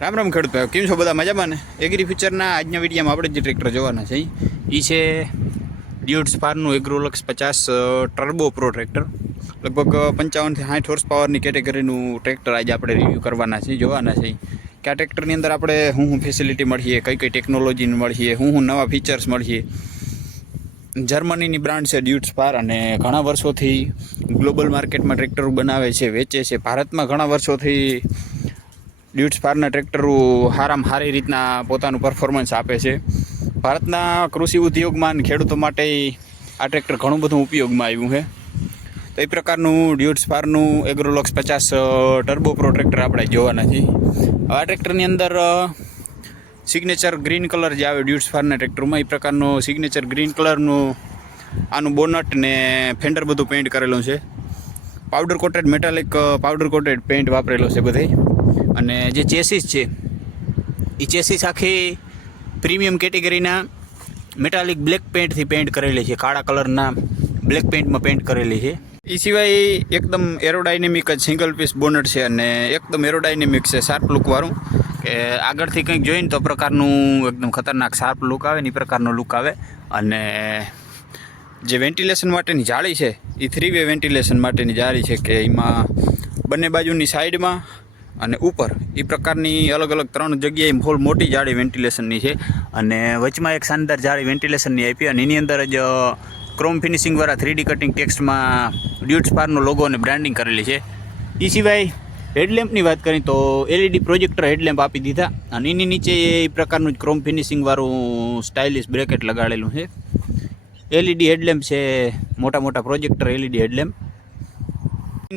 રામ રામ ખેડૂત ભાઈઓ, કેમ છો બધા? મજામાં ને? એગ્રી ફ્યુચરના આજના વિડીયોમાં આપણે જે ટ્રેક્ટર જોવાના છે એ છે ડ્યુટ્સ ફારનું એગ્રોલક્સ 50 ટર્બો પ્રો ટ્રેક્ટર. લગભગ 55 થી 60 હોર્સ પાવરની કેટેગરીનું ટ્રેક્ટર આજે આપણે રિવ્યૂ કરવાના છે, જોવાના છે કે આ ટ્રેક્ટરની અંદર આપણે શું ફેસિલિટી મળીએ, કઈ કઈ ટેકનોલોજી મળીએ, શું નવા ફીચર્સ મળીએ. જર્મનીની બ્રાન્ડ છે ડ્યુટ્સ ફાર અને ઘણા વર્ષોથી ગ્લોબલ માર્કેટમાં ટ્રેક્ટર બનાવે છે, વેચે છે. ભારતમાં ઘણા વર્ષોથી ડ્યુટ્સ ફારના ટ્રેક્ટરો સારામાં સારી રીતના પોતાનું પરફોર્મન્સ આપે છે. ભારતના કૃષિ ઉદ્યોગમાં અને ખેડૂતો માટે આ ટ્રેક્ટર ઘણું બધું ઉપયોગમાં આવ્યું છે. તો એ પ્રકારનું ડ્યુટ્સ ફારનું એગ્રોલક્સ 50 ટર્બો પ્રો ટ્રેક્ટર આપણે જોવાના છીએ. આ ટ્રેક્ટરની અંદર સિગ્નેચર ગ્રીન કલર જે આવે ડ્યુટ્સ ફારના ટ્રેક્ટરમાં, એ પ્રકારનો સિગ્નેચર ગ્રીન કલરનું આનું બોનટ ને ફેન્ડર બધું પેઇન્ટ કરેલું છે. Powder coated metallic powder coated paint વાપરેલો છે બધે. અને જે ચેસીસ છે એ ચેસીસ આખી પ્રીમિયમ કેટેગરીના મેટાલિક બ્લેક પેઇન્ટથી પેઇન્ટ કરેલી છે, કાળા કલરના બ્લેક પેઇન્ટમાં પેઇન્ટ કરેલી છે. એ સિવાય એકદમ એરોડાયનેમિક જ સિંગલ પીસ બોનટ છે અને એકદમ એરોડાયનેમિક છે, શાર્પ લુકવાળું. કે આગળથી કંઈક જોઈને તો પ્રકારનું એકદમ ખતરનાક શાર્પ લુક આવે ને એ પ્રકારનો લુક આવે. અને જે વેન્ટિલેશન માટેની જાળી છે એ 3-વે વેન્ટિલેશન માટેની જાળી છે, કે એમાં બંને બાજુની સાઈડમાં અને ઉપર એ પ્રકારની અલગ અલગ 3 જગ્યાએ ફૂલ મોટી જાળી વેન્ટિલેશનની છે. અને વચમાં એક શાનદાર જાળી વેન્ટિલેશનની આપી અને એની અંદર જ ક્રોમ ફિનિશિંગવાળા 3D કટિંગ ટેક્સ્ટમાં ડ્યુટ્સ ફારનો લોગો અને બ્રાન્ડિંગ કરેલી છે. એ સિવાય હેડલેમ્પની વાત કરીએ તો LED પ્રોજેક્ટર હેડલેમ્પ આપી દીધા અને એની નીચે એ પ્રકારનું જ ક્રોમ ફિનિશિંગવાળું સ્ટાઇલિશ બ્રેકેટ લગાડેલું છે. LED હેડલેમ્પ છે, મોટા મોટા પ્રોજેક્ટર LED હેડલેમ્પ.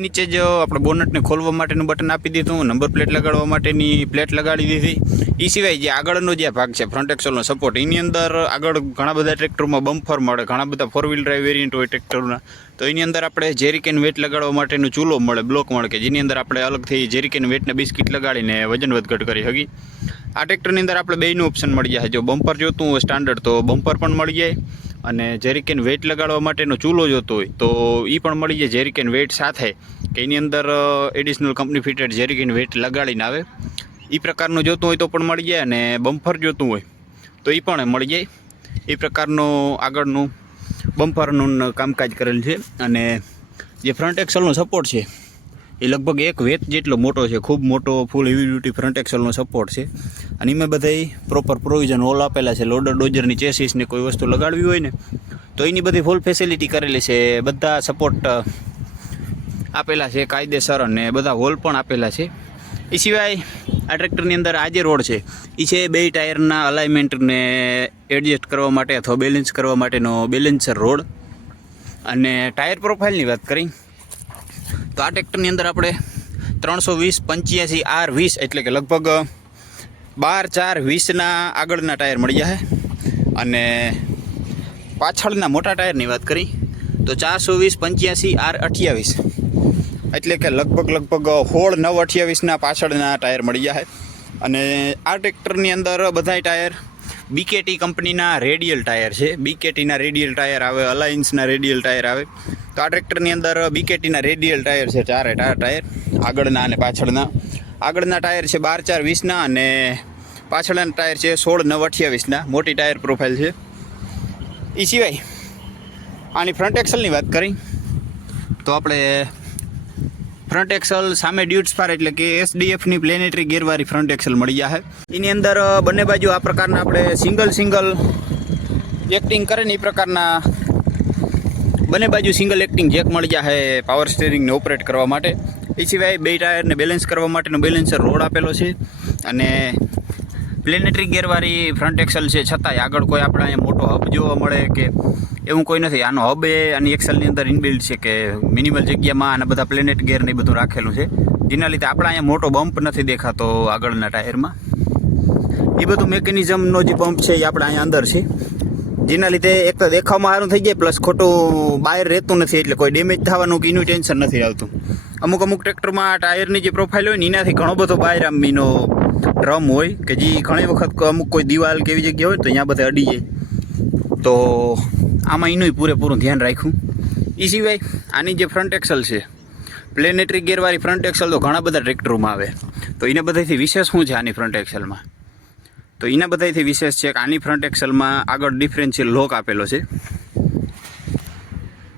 નીચે જ આપણે બોનટને ખોલવા માટેનું બટન આપી દીધું, નંબર પ્લેટ લગાડવા માટેની પ્લેટ લગાડી દીધી. એ સિવાય જે આગળનો જે ભાગ છે ફ્રન્ટ એક્સલનો સપોર્ટ, એની અંદર આગળ ઘણા બધા ટ્રેક્ટરમાં બમ્પર મળે, ઘણા બધા 4-વ્હીલ ડ્રાઈવ વેરિયન્ટ હોય ટ્રેક્ટરના. તો એની અંદર આપણે જેરીકેન વેટ લગાડવા માટેનું ચૂલો મળે, બ્લોક મળે, કે જેની અંદર આપણે અલગથી જેરીકેન વેટને બિસ્કિટ લગાડીને વજન વધઘટ કરી શકીએ. આ ટ્રેક્ટરની અંદર આપણે બેયનું ઓપ્શન મળી જાય. જો બમ્પર જોતું હોય સ્ટાન્ડર્ડ તો બમ્પર પણ મળી જાય, અને જેરીકેન વેટ લગાડવા માટેનો ચૂલો જોતો હોય તો એ પણ મળી જાય જેરીકેન વેટ સાથે, કે એની અંદર એડિશનલ કંપની ફિટેડ જેરીકેન વેટ લગાડીને આવે. એ પ્રકારનું જોતું હોય તો પણ મળી જાય, અને બમ્પર જોતું હોય તો એ પણ મળી જાય. એ પ્રકારનું આગળનું બમ્પરનું કામકાજ કરેલ છે. અને જે ફ્રન્ટ એક્સલનો સપોર્ટ છે એ લગભગ 1 વેત જેટલો મોટો છે, ખૂબ મોટો ફૂલ હેવી ડ્યુટી ફ્રન્ટ એક્સલનો સપોર્ટ છે. અને એમાં બધાય પ્રોપર પ્રોવિઝન હોલ આપેલા છે. લોડર ડોઝરની ચેસીસને કોઈ વસ્તુ લગાડવી હોય ને તો એની બધી ફૂલ ફેસિલિટી કરેલી છે. બધા સપોર્ટ આપેલા છે કાયદેસર, અને બધા હોલ પણ આપેલા છે. એ સિવાય આ ટ્રેક્ટરની અંદર આ જે રોડ છે એ છે 2 ટાયરના અલાઇનમેન્ટને એડજસ્ટ કરવા માટે અથવા બેલેન્સ કરવા માટેનો બેલેન્સર રોડ. અને ટાયર પ્રોફાઇલની વાત કરી તો આ ટ્રેક્ટરની અંદર આપણે 320/85 R20 એટલે કે લગભગ 12/4/20ના આગળના ટાયર મળી જાય. અને પાછળના મોટા ટાયરની વાત કરી તો 420/85 R28 એટલે કે લગભગ 16/9/28ના પાછળના ટાયર મળી જાય. અને આ ટ્રેક્ટરની અંદર બધાય ટાયર BKT કંપનીના રેડિયલ ટાયર છે. BKTના રેડિયલ ટાયર આવે, અલાયન્સના રેડિયલ ટાયર આવે. તો આ ટ્રેક્ટરની અંદર BKTના રેડિયલ ટાયર છે, 4 ટાયર આગળના અને પાછળના. આગળના ટાયર છે 12/4/20ના અને પાછળના ટાયર છે 16/9/28ના. મોટી ટાયર પ્રોફાઇલ છે. એ સિવાય આની ફ્રન્ટ એક્સલની વાત કરી તો આપણે ફ્રન્ટ એક્સલ સામે ડ્યુટ્સ ફાર એટલે કે SDFની પ્લેનેટરી ગેરવાળી ફ્રન્ટ એક્સલ મળી જાય. એની અંદર બંને બાજુ આ પ્રકારના આપણે સિંગલ એક્ટિંગ કરે ને એ પ્રકારના બંને બાજુ સિંગલ એક્ટિંગ જેક મળી જાય પાવર સ્ટીરિંગને ઓપરેટ કરવા માટે. એ સિવાય 2 ટાયરને બેલેન્સ કરવા માટેનો બેલેન્સર રોડ આપેલો છે. અને પ્લેનેટરી ગેરવાળી ફ્રન્ટ એક્સલ છે, છતાંય આગળ કોઈ આપણે અહીંયા મોટો હબ જોવા મળે કે એવું કોઈ નથી. આનો હબ એ આની એક્સલની અંદર ઇનબિલ્ડ છે, કે મિનિમલ જગ્યામાં આના બધા પ્લેનેટ ગેર ને બધું રાખેલું છે, જેના લીધે આપણે અહીંયા મોટો બમ્પ નથી દેખાતો આગળના ટાયરમાં. એ બધું મેકેનિઝમનો જે બમ્પ છે એ આપણે અહીંયા અંદર છે, જેના લીધે એક તો દેખાવમાં સારું થઈ જાય, પ્લસ ખોટું બહાર રહેતું નથી, એટલે કોઈ ડેમેજ થવાનું કે એનું ટેન્શન નથી આવતું. અમુક ટાયરમાં ટાયરની જે પ્રોફાઇલ હોય ને એનાથી ઘણો બધો બહાર આમ એનો ડ્રમ હોય, કે જે ઘણી વખત અમુક કોઈ દિવાલ કે એવી જગ્યા હોય તો અહીંયા બધા અડી જાય. તો આમાં એનું પૂરેપૂરું ધ્યાન રાખ્યું. એ સિવાય આની જે ફ્રન્ટ એક્સલ છે પ્લેનેટરી ગેરવાળી ફ્રન્ટ એક્સલ તો ઘણા બધા ટ્રેક્ટરોમાં આવે. તો એના બધાથી વિશેષ શું છે આની ફ્રન્ટ એક્સેલમાં? તો એના બધાથી વિશેષ છે કે આની ફ્રન્ટ એક્સેલમાં આગળ ડિફરન્શિયલ લોક આપેલો છે.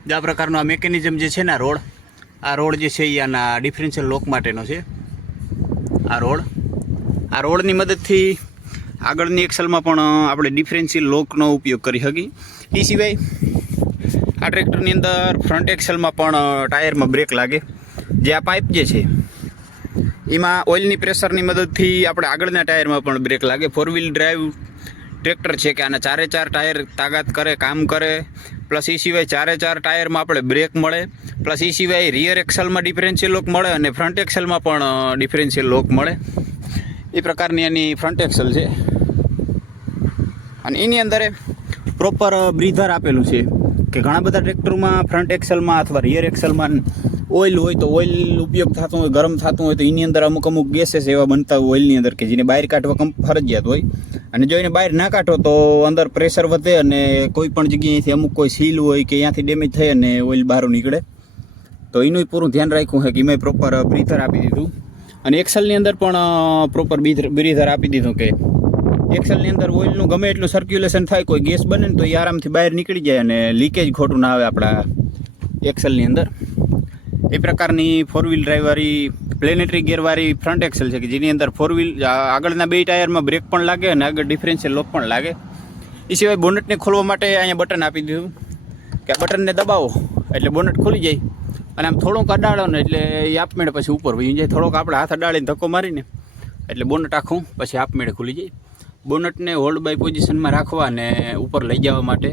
જે આ પ્રકારનો આ મેકેનિઝમ જે છે ને આ રોડ જે છે એ આના ડિફરન્શિયલ લોક માટેનો છે. આ રોડની મદદથી આગળની એક્સેલમાં પણ આપણે ડિફરન્શિયલ લોકનો ઉપયોગ કરી શકીએ. એ સિવાય આ ટ્રેક્ટરની અંદર ફ્રન્ટ એક્સેલમાં પણ ટાયરમાં બ્રેક લાગે. જે આ પાઇપ જે છે એમાં ઓઇલની પ્રેશરની મદદથી આપણે આગળના ટાયરમાં પણ બ્રેક લાગે. 4 વ્હીલ ડ્રાઈવ ટ્રેક્ટર છે કે આના 4 ટાયર તાકાત કરે, કામ કરે. પ્લસ એ સિવાય 4 ટાયરમાં આપણે બ્રેક મળે. પ્લસ એ સિવાય રિયર એક્સેલમાં ડિફરન્શિયલ લોક મળે અને ફ્રન્ટ એક્સેલમાં પણ ડિફરન્શિયલ લોક મળે. એ પ્રકારની એની ફ્રન્ટ એક્સેલ છે. અને એની અંદર પ્રોપર બ્રીધર આપેલું છે કે ઘણા બધા ટ્રેક્ટરમાં ફ્રન્ટ એક્સેલમાં અથવા રિયર એક્સેલમાં ઓઇલ હોય તો ઓઇલ ઉપયોગ થતું હોય, ગરમ થતું હોય તો એની અંદર અમુક ગેसेस એવા બનતા હોય ઓઇલની અંદર કે જેને બહાર કાઢવા ફરજિયાત હોય. અને જો એને બહાર ના કાઢો તો અંદર પ્રેશર વધે અને કોઈ પણ જગ્યાએથી અમુક કોઈ સીલ હોય કે ત્યાંથી ડેમેજ થઈ અને ઓઇલ બહાર નીકળે. તો એનું પૂરું ધ્યાન રાખ્યું છે કે મેં પ્રોપર બ્રીધર આપી દીધું. અને એક્સેલની અંદર પણ પ્રોપર બ્રીધર આપી દીધું કે એક્સેલની અંદર ઓઇલનું ગમે એટલું સર્ક્યુલેશન થાય, કોઈ ગેસ બને ને તો એ આરામથી બહાર નીકળી જાય અને લીકેજ ખોટું ના આવે આપણા એક્સેલની અંદર. એ પ્રકારની 4 વ્હીલ ડ્રાઈવવાળી પ્લેનેટરી ગેરવાળી ફ્રન્ટ એક્સેલ છે કે જેની અંદર 4 વ્હીલ આગળના 2 ટાયરમાં બ્રેક પણ લાગે અને આગળ ડિફરન્શિયલ લોક પણ લાગે. એ સિવાય બોનટને ખોલવા માટે અહીંયા બટન આપી દીધું કે આ બટનને દબાવો એટલે બોનટ ખુલી જાય. અને આમ થોડોક અડાડો ને એટલે એ આપમેળે પછી ઉપર વહી જાય. થોડોક આપણે હાથ અડાડીને ધક્કો મારીને એટલે બોનટ આખું પછી આપમેળે ખુલી જાય. બોનટને હોલ્ડ બાય પોઝિશનમાં રાખવા અને ઉપર લઈ જવા માટે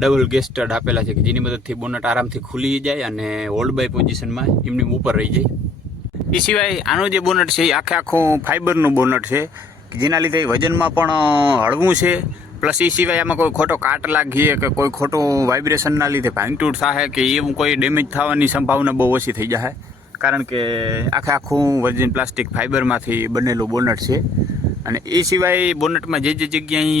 ડબલ ગેસ સ્ટડ આપેલા છે કે જેની મદદથી બોનટ આરામથી ખુલી જાય અને હોલ્ડ બાય પોઝિશનમાં એમની ઉપર રહી જાય. એ સિવાય આનું જે બોનટ છે એ આખું ફાઇબરનું બોનટ છે કે જેના લીધે વજનમાં પણ હળવું છે. પ્લસ એ સિવાય આમાં કોઈ ખોટો કાટ લાગીએ કે કોઈ ખોટું વાઇબ્રેશનના લીધે ભાંગતૂટ થાય કે એવું કોઈ ડેમેજ થવાની સંભાવના બહુ ઓછી થઈ જાય. કારણ કે આખું વર્જિન પ્લાસ્ટિક ફાઇબરમાંથી બનેલું બોનટ છે. અને એ સિવાય બોનટમાં જે જગ્યાએ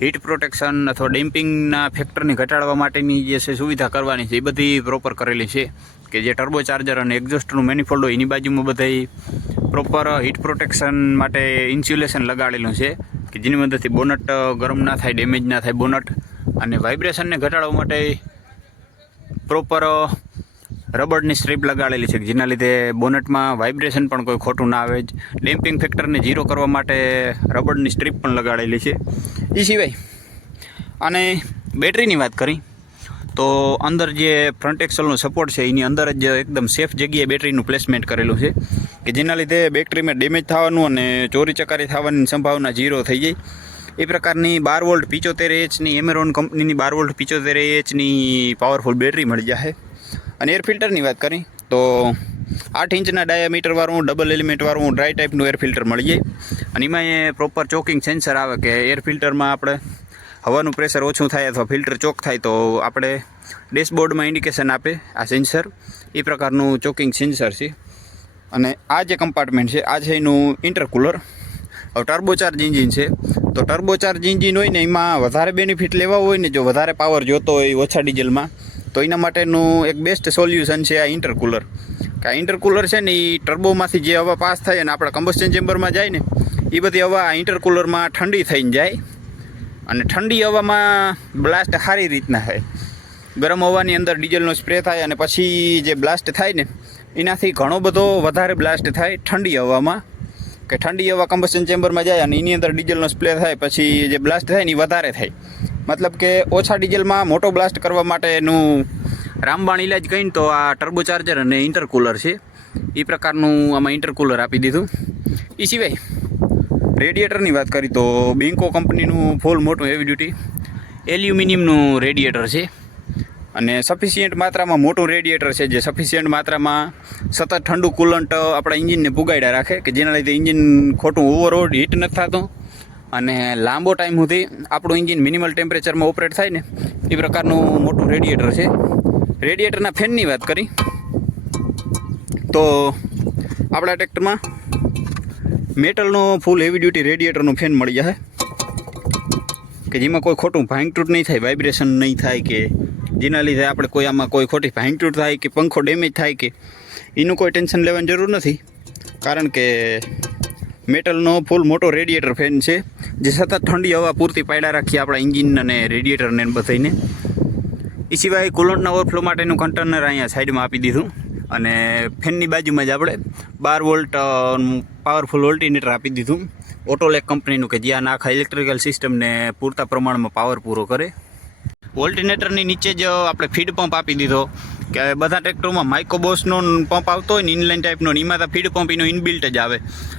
હીટ પ્રોટેક્શન અથવા ડેમ્પિંગના ફેક્ટરને ઘટાડવા માટેની જે છે સુવિધા કરવાની છે એ બધી પ્રોપર કરેલી છે કે જે ટર્બો ચાર્જર અને એક્ઝોસ્ટનું મેનિફોલ્ડ હોય એની બાજુમાં બધાય પ્રોપર હીટ પ્રોટેક્શન માટે ઇન્સ્યુલેશન લગાડેલું છે કે જેની મદદથી બોનટ ગરમ ના થાય, ડેમેજ ના થાય બોનટ. અને વાઇબ્રેશનને ઘટાડવા માટે પ્રોપર રબરની સ્ટ્રીપ લગાડેલી છે જેના લીધે બોનટમાં વાઇબ્રેશન પણ કોઈ ખોટું ના આવે. ડેમ્પિંગ ફેક્ટરને ઝીરો કરવા માટે રબરની સ્ટ્રીપ પણ લગાડેલી છે. એ સિવાય અને બેટરીની વાત કરી તો અંદર જે ફ્રન્ટ એક્સેલનો સપોર્ટ છે એની અંદર જ એકદમ સેફ જગ્યાએ બેટરીનું પ્લેસમેન્ટ કરેલું છે કે જેના લીધે બેટરીમાં ડેમેજ થવાનું અને ચોરી ચકારી થવાની સંભાવના ઝીરો થઈ જાય. એ પ્રકારની 12 વોલ્ટ 75Ah એમેરોન કંપનીની 12 વોલ્ટ 75Ah પાવરફુલ બેટરી મળી જાય. અને એર ફિલ્ટરની વાત કરી તો 8 ઇંચના ડાયામીટરવાળું ડબલ એલિમેન્ટવાળું ડ્રાય ટાઈપનું એર ફિલ્ટર મળી જાય. અને એમાં એ પ્રોપર ચોકિંગ સેન્સર આવે કે એર ફિલ્ટરમાં આપણે હવાનું પ્રેશર ઓછું થાય અથવા ફિલ્ટર ચોક થાય તો આપણે ડેશબોર્ડમાં ઇન્ડિકેશન આપે આ સેન્સર. એ પ્રકારનું ચોકિંગ સેન્સર છે. અને આ જે કમ્પાર્ટમેન્ટ છે આ છે એનું ઇન્ટરકુલર. હવે ટર્બોચાર્જ એન્જિન છે તો ટર્બોચાર્જ એન્જિન હોય ને એમાં વધારે બેનિફિટ લેવા હોય ને જો વધારે પાવર જોતો હોય ઓછા ડીઝલમાં તો એના માટેનું એક બેસ્ટ સોલ્યુશન છે આ ઇન્ટરકુલર. કે આ ઇન્ટરકુલર છે ને એ ટર્બોમાંથી જે હવા પાસ થાય અને આપણા કમ્બસ્શન ચેમ્બરમાં જાય ને એ બધી હવા આ ઇન્ટરકુલરમાં ઠંડી થઈને જાય. અને ઠંડી હવામાં બ્લાસ્ટ સારી રીતના થાય. ગરમ હવાની અંદર ડીઝલનો સ્પ્રે થાય અને પછી જે બ્લાસ્ટ થાય ને એનાથી ઘણો બધો વધારે બ્લાસ્ટ થાય ઠંડી હવામાં. કે ઠંડી હવા કમ્બસ્શન ચેમ્બરમાં જાય અને એની અંદર ડીઝલનો સ્પ્રે થાય પછી જે બ્લાસ્ટ થાય ને એ વધારે થાય. મતલબ કે ઓછા ડીઝલમાં મોટો બ્લાસ્ટ કરવા માટેનું રામબાણ ઇલાજ કહીને તો આ ટર્બોચાર્જર અને ઇન્ટરકુલર છે. એ પ્રકારનું આમાં ઇન્ટરકુલર આપી દીધું. એ સિવાય રેડિએટરની વાત કરી તો બેન્કો કંપનીનું ફૂલ મોટું હેવી ડ્યુટી એલ્યુમિનિયમનું રેડિએટર છે. અને સફિશિયન્ટ માત્રામાં મોટું રેડિએટર છે જે સફિશિયન્ટ માત્રામાં સતત ઠંડુ કુલન્ટ આપણા એન્જિનને પુગાડ્યા રાખે કે જેના લીધે એન્જિન ખોટું ઓવરઓલ હીટ નથી થતું અને લાંબો ટાઈમ સુધી આપણું એન્જિન મિનિમલ ટેમ્પરેચરમાં ઓપરેટ થાય ને એ પ્રકારનું મોટું રેડિએટર છે. રેડિએટરના ફેનની વાત કરી તો આપણા ટ્રેક્ટરમાં મેટલનો ફૂલ હેવી ડ્યુટી રેડિએટરનું ફેન મળી જાય કે જેમાં કોઈ ખોટું ભાંગતૂટ નહીં થાય, વાઇબ્રેશન નહીં થાય કે જેના લીધે આપણે આમાં કોઈ ખોટી ભાંગતૂટ થાય કે પંખો ડેમેજ થાય કે એનું કોઈ ટેન્શન લેવાની જરૂર નથી. કારણ કે મેટલનો ફૂલ મોટો રેડિએટર ફેન છે, જે સતત ઠંડી હવા પૂરતી પાડ્યા રાખીએ આપણા એન્જિન અને રેડિએટરને બધાઈને. એ સિવાય કુલન્ટના ઓવરફ્લો માટેનું કન્ટેનર અહીંયા સાઈડમાં આપી દીધું, અને ફેનની બાજુમાં જ આપણે 12 વોલ્ટ પાવરફુલ ઓલ્ટરનેટર આપી દીધું, ઓટોલેક કંપનીનું, કે જ્યાં આખા ઇલેક્ટ્રિકલ સિસ્ટમને પૂરતા પ્રમાણમાં પાવર પૂરો કરે. ઓલ્ટરનેટરની નીચે જ આપણે ફીડ પંપ આપી દીધો, કે બધા ટ્રેક્ટરોમાં માઇક્રોબોસનો પંપ આવતો હોય ને ઇનલાઇન ટાઈપનો, એમાં તો ફીડ પંપ એનો ઇનબિલ્ટ જ આવે.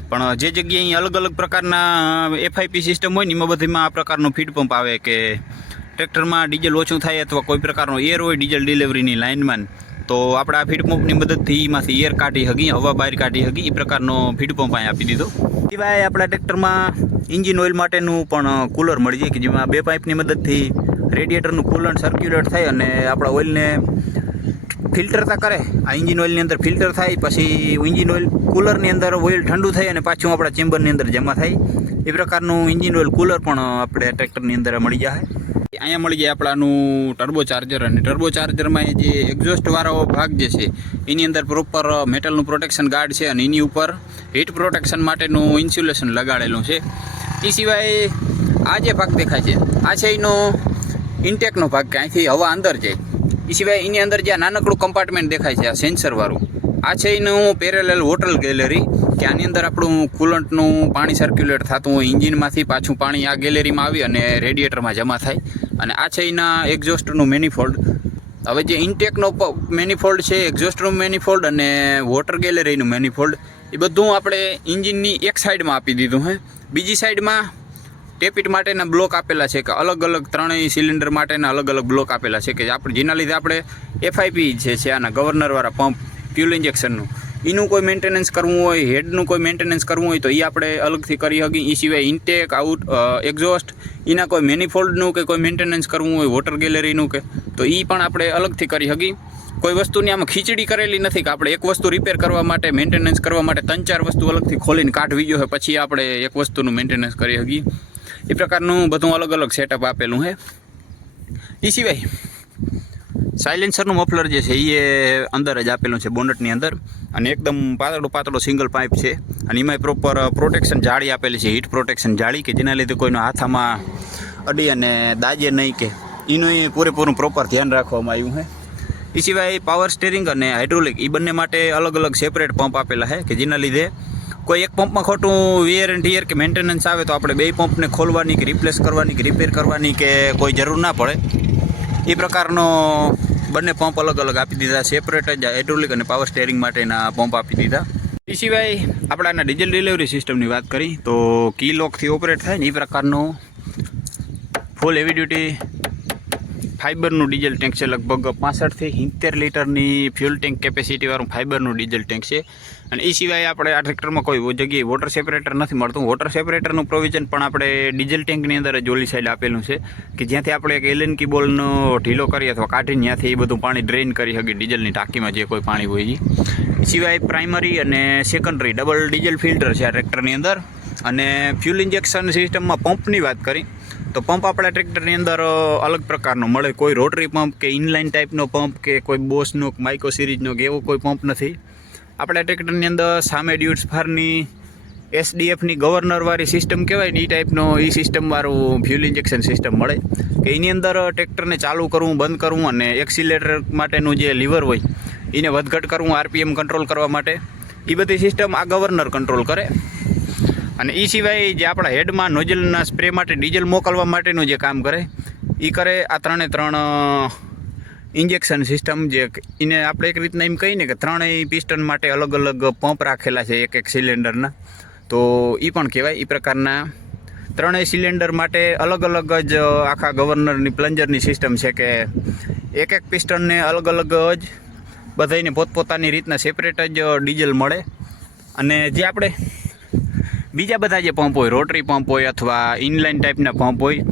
પણ જે જગ્યાએ અલગ અલગ પ્રકારના FIP સિસ્ટમ હોય ને એમાં બધીમાં આ પ્રકારનો ફીડ પંપ આવે, કે ટ્રેક્ટરમાં ડીઝલ ઓછું થાય અથવા કોઈ પ્રકારનો એર હોય ડીઝલ ડિલિવરીની લાઇનમાં, તો આપણે આ ફીડ પંપની મદદથી એમાંથી એર કાઢી શકી, હવા બહાર કાઢી શકી, એ પ્રકારનો ફીડ પંપ અહીં આપી દીધો. સિવાય આપણા ટ્રેક્ટરમાં ઇન્જિન ઓઇલ માટેનું પણ કુલર મળી જાય, કે જેમાં 2 પાઇપની મદદથી રેડિએટરનું કુલન્ટ સર્ક્યુલેટ થાય અને આપણા ઓઇલને ફિલ્ટરતા કરે. આ ઇન્જિન ઓઇલની અંદર ફિલ્ટર થાય, પછી ઇન્જિન ઓઇલ કુલરની અંદર ઓઇલ ઠંડુ થાય અને પાછું આપણા ચેમ્બરની અંદર જમા થાય. એ પ્રકારનું ઇન્જિન ઓઇલ કુલર પણ આપણે ટ્રેક્ટરની અંદર મળી જાય. અહીંયા મળી જાય આપણાનું ટર્બો ચાર્જર, અને ટર્બો ચાર્જરમાં જે એક્ઝોસ્ટવાળો ભાગ જે છે એની અંદર પ્રોપર મેટલનું પ્રોટેક્શન ગાર્ડ છે, અને એની ઉપર હીટ પ્રોટેક્શન માટેનું ઇન્સ્યુલેશન લગાડેલું છે. એ સિવાય આ જે ભાગ દેખાય છે આ છે એનો ઇન્ટેકનો ભાગ, કે અહીંથી હવા અંદર જાય. એ સિવાય એની અંદર જે નાનકડું કમ્પાર્ટમેન્ટ દેખાય છે આ સેન્સરવાળું, આ છે એનું પેરેલલ વોટર ગેલેરી, કે આની અંદર આપણું કુલન્ટનું પાણી સર્ક્યુલેટ થતું હોય, એન્જિનમાંથી પાછું પાણી આ ગેલેરીમાં આવી અને રેડિએટરમાં જમા થાય. અને આ છે એના એક્ઝોસ્ટનું મેનિફોલ્ડ. હવે જે ઇન્ટેકનો મેનિફોલ્ડ છે, એક્ઝોસ્ટનું મેનિફોલ્ડ અને વોટર ગેલેરીનું મેનિફોલ્ડ, એ બધું આપણે એન્જિનની એક સાઈડમાં આપી દીધું છે. બીજી સાઈડમાં ટેપિટ માટેના બ્લોક આપેલા છે, કે અલગ અલગ 3 સિલિન્ડર માટેના અલગ અલગ બ્લોક આપેલા છે, કે આપણે જેના લીધે આપણે FIP છે આના ગવર્નરવાળા પંપ ફ્યુલ ઇન્જેક્શનનું, એનું કોઈ મેન્ટેનન્સ કરવું હોય, હેડનું કોઈ મેન્ટેનન્સ કરવું હોય તો એ આપણે અલગથી કરી શકીએ. એ સિવાય ઇન્ટેક આઉટ એક્ઝોસ્ટ એના કોઈ મેનિફોલ્ડનું કે કોઈ મેન્ટેનન્સ કરવું હોય, વોટર ગેલેરીનું કે, તો એ પણ આપણે અલગથી કરી શકીએ. કોઈ વસ્તુની આમાં ખીચડી કરેલી નથી, કે આપણે એક વસ્તુ રિપેર કરવા માટે, મેન્ટેનન્સ કરવા માટે 3-4 વસ્તુ અલગથી ખોલીને કાઢવી જોઈએ પછી આપણે એક વસ્તુનું મેન્ટેનન્સ કરી શકીએ. એ પ્રકારનું બધું અલગ અલગ સેટઅપ આપેલું છે. એ સિવાય સાયલેન્સરનું મફલર જે છે એ અંદર જ આપેલું છે બોનટની અંદર, અને એકદમ પાતળો સિંગલ પાઇપ છે, અને એમાં પ્રોપર પ્રોટેક્શન જાળી આપેલી છે, હીટ પ્રોટેક્શન જાળી, કે જેના લીધે કોઈનો હાથમાં અડી અને દાજે નહીં, કે એનું પૂરેપૂરું પ્રોપર ધ્યાન રાખવામાં આવ્યું છે. એ સિવાય પાવર સ્ટેરિંગ અને હાઇડ્રોલિક એ બંને માટે અલગ અલગ સેપરેટ પંપ આપેલા છે, કે જેના લીધે કોઈ એક પંપમાં ખોટું વિયર એન્ડ ટિયર કે મેન્ટેનન્સ આવે તો આપણે 2 પંપને ખોલવાની કે રિપ્લેસ કરવાની કે રિપેર કરવાની કે કોઈ જરૂર ના પડે. એ પ્રકારનો બંને પંપ અલગ અલગ આપી દીધા, સેપરેટ જ હાઇડ્રોલિક અને પાવર સ્ટેરિંગ માટેના પંપ આપી દીધા. એ સિવાય આપણે આના ડીઝલ ડિલિવરી સિસ્ટમની વાત કરી તો કી લોકથી ઓપરેટ થાય ને એ પ્રકારનું ફૂલ હેવી ડ્યુટી ફાઇબરનું ડીઝલ ટેન્ક છે. લગભગ 65 થી 70 લીટરની ફ્યુલ ટેન્ક કેપેસિટીવાળું ફાઇબરનું ડીઝલ ટેન્ક છે. અને એ સિવાય આપણે આ ટ્રેક્ટરમાં કોઈ જગ્યાએ વોટર સેપરેટર નથી મળતું. વોટર સેપરેટરનું પ્રોવિઝન પણ આપણે ડીઝલ ટેન્કની અંદર જ ઓલી સાઈડ આપેલું છે, કે જ્યાંથી આપણે એક એલએન કી બોલનો ઢીલો કરી અથવા કાઢીને ત્યાંથી એ બધું પાણી ડ્રેઇન કરી શકીએ ડીઝલની ટાંકીમાં જે કોઈ પાણી હોય એ. સિવાય પ્રાઇમરી અને સેકન્ડરી ડબલ ડીઝલ ફિલ્ટર છે આ ટ્રેક્ટરની અંદર. અને ફ્યુલ ઇન્જેક્શન સિસ્ટમમાં પંપની વાત કરી તો પંપ આપણા ટ્રેક્ટરની અંદર અલગ પ્રકારનો મળે. કોઈ રોટરી પંપ કે ઇનલાઇન ટાઈપનો પંપ કે કોઈ બોસનો માઇક્રો સિરીઝનો કે એવો કોઈ પંપ નથી. આપણા ટ્રેક્ટરની અંદર સામે ડ્યુટ્સ ફારની SDFની ગવર્નરવાળી સિસ્ટમ કહેવાય ને એ ટાઈપનો એ સિસ્ટમવાળું ફ્યુલ ઇન્જેક્શન સિસ્ટમ મળે, કે એની અંદર ટ્રેક્ટરને ચાલુ કરવું, બંધ કરવું, અને એક્સિલેટર માટેનું જે લીવર હોય એને વધઘટ કરવું, RPM કંટ્રોલ કરવા માટે એ બધી સિસ્ટમ આ ગવર્નર કંટ્રોલ કરે. અને એ સિવાય જે આપણા હેડમાં નોઝલના સ્પ્રે માટે ડીઝલ મોકલવા માટેનું જે કામ કરે એ કરે આ 3 ઇન્જેક્શન સિસ્ટમ. જે એને આપણે એક રીતના એમ કહીને કે 3 પિસ્ટન માટે અલગ અલગ પંપ રાખેલા છે એક સિલિન્ડરના, તો એ પણ કહેવાય. એ પ્રકારના 3 સિલિન્ડર માટે અલગ અલગ જ આખા ગવર્નરની પ્લન્જરની સિસ્ટમ છે, કે એક પિસ્ટનને અલગ અલગ જ બધાને પોતપોતાની રીતના સેપરેટ જ ડીઝલ મળે. અને જે આપણે બીજા બધા જે પંપ હોય, રોટરી પંપ હોય અથવા ઇનલાઇન ટાઈપના પંપ હોય,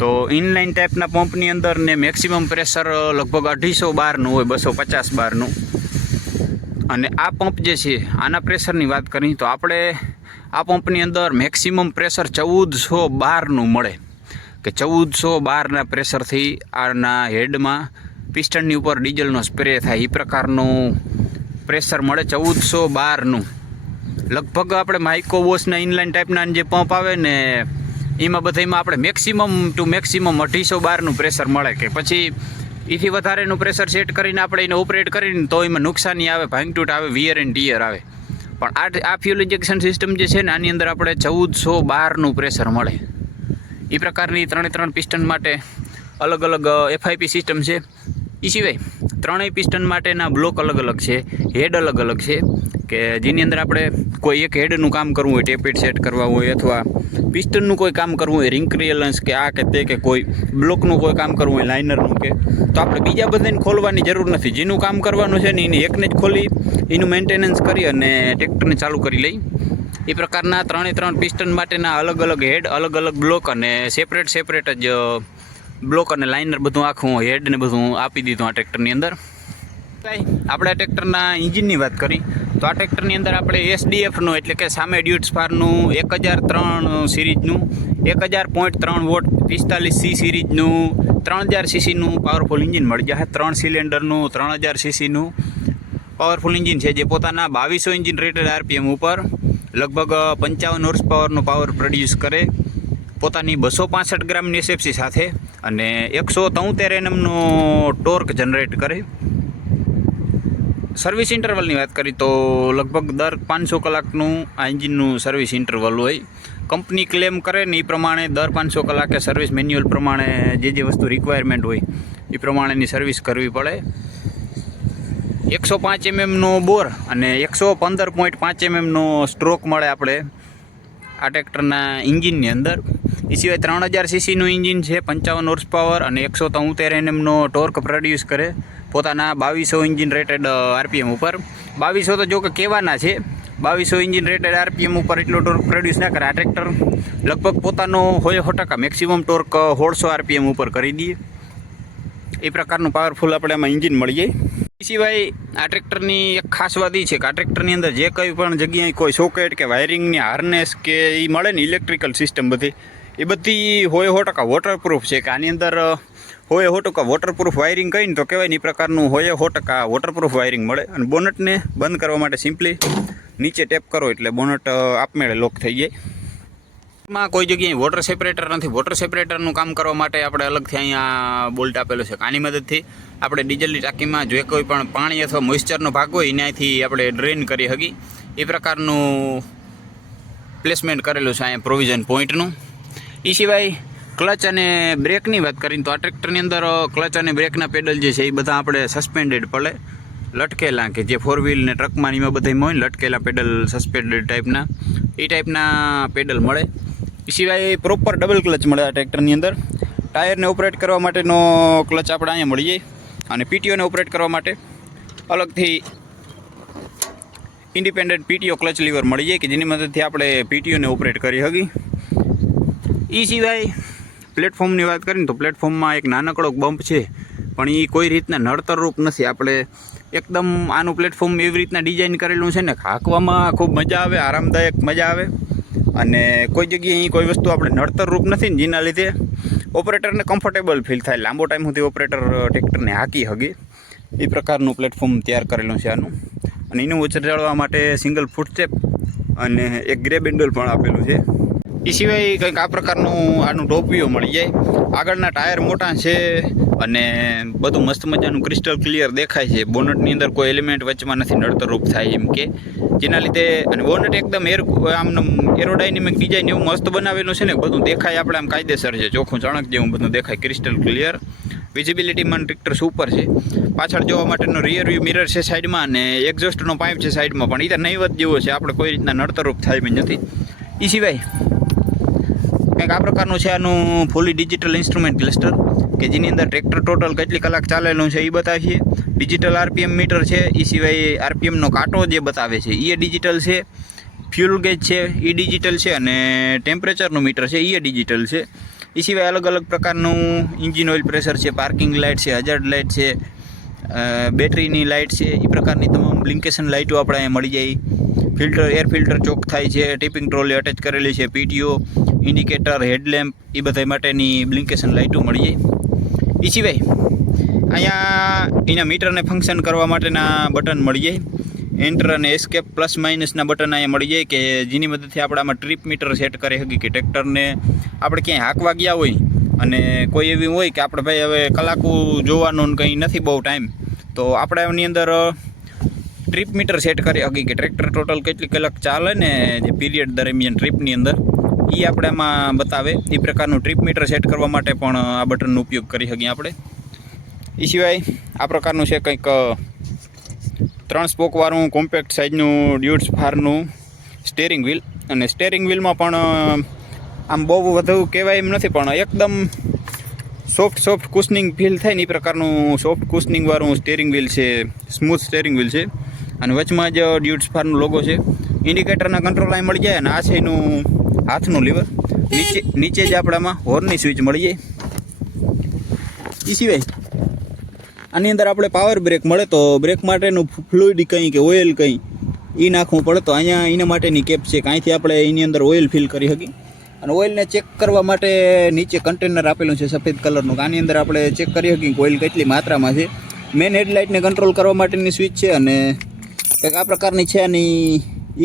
તો ઇનલાઇન ટાઈપના પંપની અંદર ને મેક્સિમમ પ્રેશર લગભગ 250 બારનું હોય, 250 બારનું. અને આ પંપ જે છે આના પ્રેશરની વાત કરીએ તો આપણે આ પંપની અંદર મેક્સિમમ પ્રેશર 1400 બારનું મળે, કે 1400 બારના પ્રેશરથી આના હેડમાં પિસ્ટનની ઉપર ડીઝલનો સ્પ્રે થાય એ પ્રકારનું પ્રેશર મળે 1400 બારનું. લગભગ આપણે માઇકો વોશના ઇનલાઇન ટાઈપના જે પંપ આવે ને એમાં બધામાં આપણે મેક્સિમમ ટુ મેક્સિમમ 250 બારનું પ્રેશર મળે, કે પછી એથી વધારેનું પ્રેશર સેટ કરીને આપણે એને ઓપરેટ કરીને તો એમાં નુકસાની આવે, ભાંગતૂટ આવે, વિયર એન્ડ ટીયર આવે. પણ આ ફ્યુલ ઇન્જેક્શન સિસ્ટમ જે છે ને આની અંદર આપણે 1400 બારનું પ્રેશર મળે. એ પ્રકારની 3 પિસ્ટન માટે અલગ અલગ FIP સિસ્ટમ છે. એ સિવાય 3 પિસ્ટન માટેના બ્લોક અલગ અલગ છે, હેડ અલગ અલગ છે, કે જેની અંદર આપણે કોઈ એક હેડનું કામ કરવું હોય, ટેપેડ સેટ કરવા હોય, અથવા પિસ્ટનનું કોઈ કામ કરવું હોય, રિંગ ક્લિયરન્સ કે આ કે તે, કે કોઈ બ્લોકનું કોઈ કામ કરવું હોય, લાઇનરનું, કે તો આપણે બીજા બધાને ખોલવાની જરૂર નથી. જેનું કામ કરવાનું છે ને એને એકને જ ખોલી એનું મેન્ટેનન્સ કરી અને ટ્રેક્ટરને ચાલુ કરી લઈ. એ પ્રકારના 3 પિસ્ટન માટેના અલગ અલગ હેડ, અલગ અલગ બ્લોક અને સેપરેટ જ બ્લોક અને લાઇનર બધું આખું હેડ ને બધું આપી દીધું આ ટ્રેક્ટરની અંદર. આપણે આ ટ્રેક્ટરના એન્જિનની વાત કરી તો આ ટ્રેક્ટરની અંદર આપણે SDFનું એટલે કે સામે ડ્યુટ્સ ફારનું 1003 સિરીઝનું 1000.3 વોટ 45C સિરીઝનું 3000 ccનું પાવરફુલ એન્જિન મળી જાય. 3 સિલિન્ડરનું 3000 ccનું પાવરફુલ એન્જિન છે, જે પોતાના 2200 એન્જિન રેટેડ RPM ઉપર લગભગ 55 હોર્સ પાવરનો પાવર પ્રોડ્યુસ કરે, પોતાની 265 ગ્રામની SFC સાથે અને 173 Nmનો ટોર્ક જનરેટ કરે. સર્વિસ ઇન્ટરવલની વાત કરી તો લગભગ દર 500 કલાકનું આ એન્જિનનું સર્વિસ ઇન્ટરવલ હોય. કંપની ક્લેમ કરે ને એ પ્રમાણે દર 500 કલાકે સર્વિસ મેન્યુઅલ પ્રમાણે જે વસ્તુ રિક્વાયરમેન્ટ હોય એ પ્રમાણેની સર્વિસ કરવી પડે. 105 mmનો બોર અને 115.5 mmનો સ્ટ્રોક મળે આપણે આ ટ્રેક્ટરના એન્જિનની અંદર. એ સિવાય 3000 ccનું એન્જિન છે, 55 હોર્સ પાવર અને 173 Nmનો ટોર્ક પ્રોડ્યુસ કરે, પોતાના 2200 એન્જિન રેટેડ RPM ઉપર. 2200 તો જો કે કહેવાના છે, 2200 એન્જિન રેટેડ RPM ઉપર એટલો ટોર્ક પ્રોડ્યુસ ના કરે. આ ટ્રેક્ટર લગભગ પોતાનો 100% મેક્સિમમ ટોર્ક 1600 RPM ઉપર કરી દઈએ. એ પ્રકારનું પાવરફુલ આપણે આમાં એન્જિન મળી જાય. એ સિવાય આ ટ્રેક્ટરની એક ખાસ વાત એ છે કે આ ટ્રેક્ટરની અંદર જે કંઈ પણ જગ્યાએ કોઈ સોકેટ કે વાયરિંગની હાર્નેસ કે એ મળે ને ઇલેક્ટ્રિકલ સિસ્ટમ બધી, એ બધી 100% વોટરપ્રૂફ છે. કે આની અંદર 100% વોટરપ્રૂફ વાયરિંગ કહીને તો કહેવાય ને એ પ્રકારનું 100% વોટરપ્રૂફ વાયરિંગ મળે. અને બોનટને બંધ કરવા માટે સિમ્પલી નીચે ટેપ કરો એટલે બોનટ આપમેળે લોક થઈ જાય. માં કોઈ જગ્યાએ વોટર સેપરેટર નથી. વોટર સેપરેટરનું કામ કરવા માટે આપણે અલગથી અહીંયા બોલ્ટ આપેલો છે. આની મદદથી આપણે ડીઝલની ટાંકીમાં જે કોઈ પણ પાણી અથવા મોઇસ્ચરનો ભાગ હોય એનાથી આપણે ડ્રેન કરી શકીએ. એ પ્રકારનું પ્લેસમેન્ટ કરેલું છે અહીંયા પ્રોવિઝન પોઈન્ટનું. એ સિવાય ક્લચ અને બ્રેકની વાત કરીને તો આ ટ્રેક્ટરની અંદર ક્લચ અને બ્રેકના પેડલ જે છે એ બધા આપણે સસ્પેન્ડેડ પડે, લટકેલા, કે જે 4 વ્હીલ ને ટ્રકમાં એમાં બધામાં હોય ને લટકેલા પેડલ, સસ્પેન્ડેડ ટાઈપના, એ ટાઈપના પેડલ મળે. એ સિવાય પ્રોપર ડબલ ક્લચ મળે આ ટ્રેક્ટરની અંદર. ટાયરને ઓપરેટ કરવા માટેનો ક્લચ આપણે અહીંયા મળી જાય અને PTOને ઓપરેટ કરવા માટે અલગથી ઇન્ડિપેન્ડન્ટ PTO ક્લચ લીવર મળી જાય, કે જેની મદદથી આપણે PTOને ઓપરેટ કરી શકીએ. એ સિવાય પ્લેટફોર્મની વાત કરીએ તો પ્લેટફોર્મમાં એક નાનકડો બમ્પ છે, પણ એ કોઈ રીતના નડતરરૂપ નથી. આપણે એકદમ આનું પ્લેટફોર્મ એવી રીતના ડિઝાઇન કરેલું છે ને હાંકવામાં ખૂબ મજા આવે, આરામદાયક મજા આવે, અને કોઈ જગ્યાએ કોઈ વસ્તુ આપણે નડતરરૂપ નથી ને જેના લીધે ઓપરેટરને કમ્ફર્ટેબલ ફીલ થાય, લાંબો ટાઈમ સુધી ઓપરેટર ટ્રેક્ટરને હાંકી શકે એ પ્રકારનું પ્લેટફોર્મ તૈયાર કરેલું છે આનું. અને એનું વચર જાળવવા માટે સિંગલ ફૂટસ્ટેપ અને એક ગ્રેબ હેન્ડલ પણ આપેલું છે. એ સિવાય કંઈક આ પ્રકારનું આનું ટોપ વ્યૂ મળી જાય. આગળના ટાયર મોટા છે અને બધું મસ્ત મજાનું ક્રિસ્ટલ ક્લિયર દેખાય છે. બોનટની અંદર કોઈ એલિમેન્ટ વચમાં નથી નડતરરૂપ થાય એમ, કે જેના લીધે અને બોનટ એકદમ આમ એરોડાયનેમિક ડિઝાઇન એવું મસ્ત બનાવેલું છે ને, બધું દેખાય આપણે આમ કાયદેસર છે, ચોખ્ખું ચણક જેવું બધું દેખાય, ક્રિસ્ટલ ક્લિયર. વિઝિબિલિટીમાં ટ્રેક્ટર સુપર છે. પાછળ જોવા માટેનો રિયર વ્યૂ મિરર છે સાઈડમાં, અને એક્ઝોસ્ટનો પાઇપ છે સાઈડમાં, પણ એ તો નહીવત જેવો છે, આપણે કોઈ રીતના નડતરરૂપ થાય એમ નથી. એ સિવાય કંઈક આ પ્રકારનું છે આનું ફૂલી ડિજિટલ ઇન્સ્ટ્રુમેન્ટ ક્લસ્ટર, કે જેની અંદર ટ્રેક્ટર ટોટલ કેટલી કલાક ચાલેલું છે એ બતાવીએ. ડિજિટલ RPM મીટર છે. એ સિવાય RPMનો કાંટો જે બતાવે છે એ ડિજિટલ છે. ફ્યુલ ગેજ છે એ ડિજિટલ છે, અને ટેમ્પરેચરનું મીટર છે એ ડિજિટલ છે. એ સિવાય અલગ અલગ પ્રકારનું એન્જિન ઓઇલ પ્રેશર છે, પાર્કિંગ લાઇટ છે, હજાર્ડ લાઇટ છે, બેટરીની લાઇટ છે, એ પ્રકારની તમામ બ્લિંકેશન લાઇટો આપણે અહીંયા મળી જાય. એર ફિલ્ટર ચોક થાય છે, ટિપિંગ ટ્રોલી અટેચ કરેલી છે, PTO, ઇન્ડિકેટર, હેડલેમ્પ એ બધા માટેની બ્લિંકેશન લાઇટો મળી જાય. એ સિવાય અહીંયા એના મીટરને ફંક્શન કરવા માટેના બટન મળી જાય. એન્ટર અને એસ્કેપ પ્લસ માઇનસના બટન અહીંયા મળી જાય કે જેની મદદથી આપણે આમાં ટ્રીપ મીટર સેટ કરી શકીએ કે ટ્રેક્ટરને આપણે ક્યાંય હાંકવા ગયા હોય અને કોઈ એવી હોય કે આપણે ભાઈ હવે કલાકો જોવાનો કંઈ નથી બહુ ટાઈમ, તો આપણે એની અંદર ટ્રીપ મીટર સેટ કરી શકીએ કે ટ્રેક્ટર ટોટલ કેટલી કલાક ચાલે ને જે પીરિયડ દરમિયાન ટ્રીપની અંદર એ આપણે એમાં બતાવે. એ પ્રકારનું ટ્રીપ મીટર સેટ કરવા માટે પણ આ બટનનો ઉપયોગ કરી શકીએ આપણે. એ સિવાય આ પ્રકારનું છે કંઈક 3 સ્પોકવાળું કોમ્પેક્ટ સાઇઝનું ડ્યુટ્સ ફારનું સ્ટેરિંગ વ્હીલ, અને સ્ટેરિંગ વ્હીલમાં પણ આમ બહુ વધુ કહેવાય એમ નથી, પણ એકદમ સોફ્ટ કુશનિંગ ફીલ થાય ને એ પ્રકારનું સોફ્ટ કુશનિંગવાળું સ્ટેરિંગ વ્હીલ છે, સ્મૂથ સ્ટેરિંગ વ્હીલ છે. અને વચમાં જ ડ્યુટ્સ ફારનું લોગો છે. ઇન્ડિકેટરના કંટ્રોલ અહીં મળી જાય, અને આ છે એનું હાથનું લીવર. નીચે જ આપણામાં હોર્નની સ્વિચ મળી જાય. એ સિવાય આની અંદર આપણે પાવર બ્રેક મળે, તો બ્રેક માટેનું ફ્લુઇડ કંઈ કે ઓઇલ કંઈ એ નાખવું પડે, તો અહીંયા એના માટેની કેપ છે કે અહીંથી આપણે એની અંદર ઓઇલ ફિલ કરી શકીએ. અને ઓઇલને ચેક કરવા માટે નીચે કન્ટેનર આપેલું છે સફેદ કલરનું, આની અંદર આપણે ચેક કરી શકીએ કે ઓઇલ કેટલી માત્રામાં છે. મેન હેડલાઇટને કંટ્રોલ કરવા માટેની સ્વિચ છે, અને કંઈક આ પ્રકારની છે આની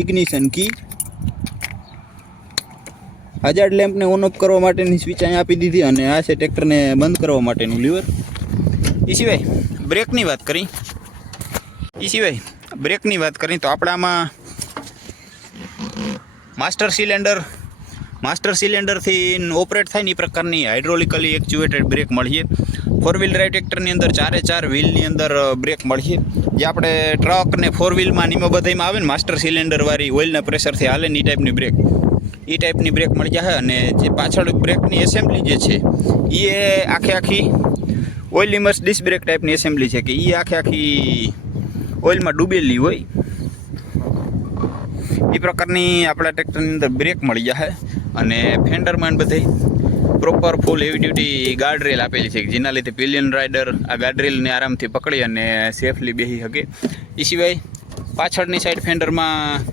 ઇગ્નિશન કી. હજાર્ડ લેમ્પને ઓન ઓફ કરવા માટેની સ્વિચ અહીંયા આપી દીધી, અને આ છે ટ્રેક્ટરને બંધ કરવા માટેનું લીવર. એ સિવાય બ્રેકની વાત કરી તો આપણે આમાં માસ્ટર સિલિન્ડરથી ઓપરેટ થાય ને એ પ્રકારની હાઇડ્રોલિકલી એક્ચ્યુએટેડ બ્રેક મળીએ. 4 વ્હીલ ડ્રાઈવ ટ્રેક્ટરની અંદર 4 વ્હીલની અંદર બ્રેક મળીએ, જે આપણે ટ્રક ને 4 વ્હીલમાં નીમાં બધામાં આવે ને માસ્ટર સિલિન્ડરવાળી ઓઇલના પ્રેશરથી હાલે ને એ ટાઈપની બ્રેક મળી જાય. અને જે પાછળ બ્રેકની એસેમ્બલી જે છે એ આખી ઓઇલ ઇમર્સ ડિસ્ક બ્રેક ટાઈપની એસેમ્બલી છે કે એ આખી ઓઇલમાં ડૂબેલી હોય એ પ્રકારની આપણા ટ્રેક્ટરની અંદર બ્રેક મળી જાય. અને ફેન્ડરમાં બધે પ્રોપર ફૂલ હેવી ડ્યુટી ગાર્ડ રેલ આપેલી છે, જેના લીધે પિલિયન રાઇડર આ ગાર્ડ રેલને આરામથી પકડી અને સેફલી બેસી શકે. એ સિવાય પાછળની સાઈડ ફેન્ડરમાં